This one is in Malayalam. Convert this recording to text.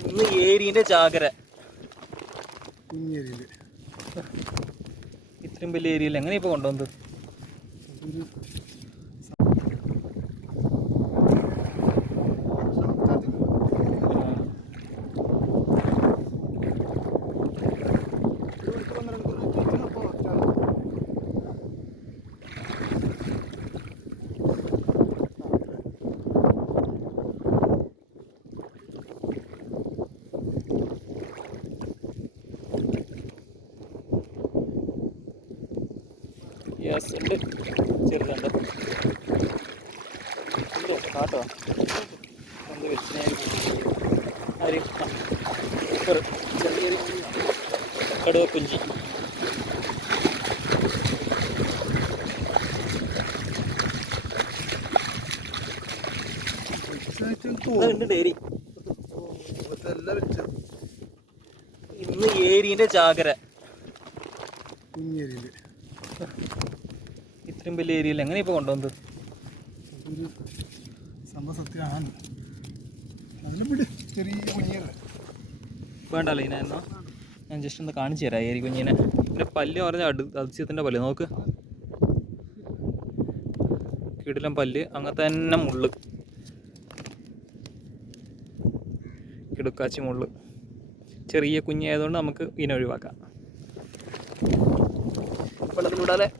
ഇന്ന് ഏരിന്റെ ചാകര. കുഞ്ഞേരിയിൽ. ഇത്രയും വലിയ ഏരിയയിൽ എങ്ങനെയാ ഇപ്പൊ കൊണ്ടുവന്നത്? യെസ് ഉണ്ട് കാട്ടോ എന്ത് വെച്ചിനെ? സൂപ്പർ ചെറിയൊരു കടുവ കുഞ്ചി ഡേരി ഇന്ന് ഏരിന്റെ ചാകര. ഇത്രയും വലിയ ഏരിയയിൽ എങ്ങനെ ഇപ്പോൾ കൊണ്ടുവന്നത്? ഒരു സംഭവ സത്യമാണ്. പിടി ചെറിയ വേണ്ടല്ലോ ഇതിനെ എന്നാ? ഞാൻ ജസ്റ്റ് ഒന്ന് കാണിച്ചു തരാം. ഏരി കുഞ്ഞിനെ. പിന്നെ പല്ല് പറഞ്ഞ അടു അതിശയത്തിന്റെ പല്ല്. നോക്ക്. കിടിലം പല്ല്. അങ്ങനത്തെ തന്നെ മുള്ളു. കിടുക്കാച്ചി മുള്ളു. ചെറിയ കുഞ്ഞായതുകൊണ്ട് നമുക്ക് ഇതിനെ ഒഴിവാക്കാം. വെള്ളത്തിലൂടാതെ